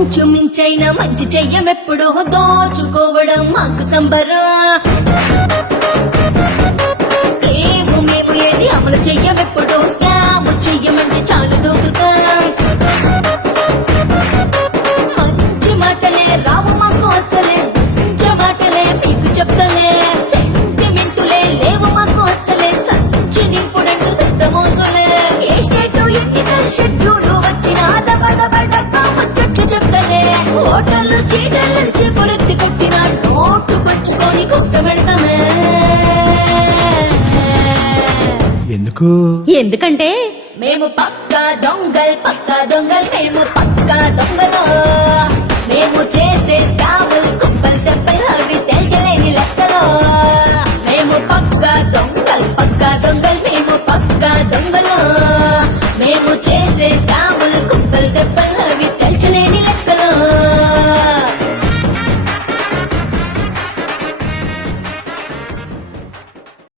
కొంచెం మించైనా మంచి చెయ్యమెప్పుడు దోచుకోవడం మాకు సంబరా. స్కేము మేము ఏది అమలు చెయ్యమెప్పుడు స్కాము చెయ్యమంటే చాలు దూకుతాం. మంచి మాటలే రావు మాకు అసలే మంచి మాటలే మీకు చెప్తలే. సెంటిమెంటులే లేవు మాకు అసలే సంచి నింపుడంటూ సిద్ధమవుతులే. ఏ స్టేటు ఎన్నికల షెడ్యూల్ వచ్చిన దబ దబ ఓటర్లు చీటర్లను చెప్పులెత్తి కొట్టినాడు పట్టుకొని పెడతామే. ఎందుకు? ఎందుకంటే మేము పక్క దొంగల్ పక్క దొంగల్ మేము పక్క దొంగలో. మేము చేసే స్కాములు కుప్పలు చెప్పలు అవి తెలియలేని లెక్కలో. మేము పక్క దొంగల్ పక్క దొంగల్ మేము పక్క దొంగలో. మేము చేసే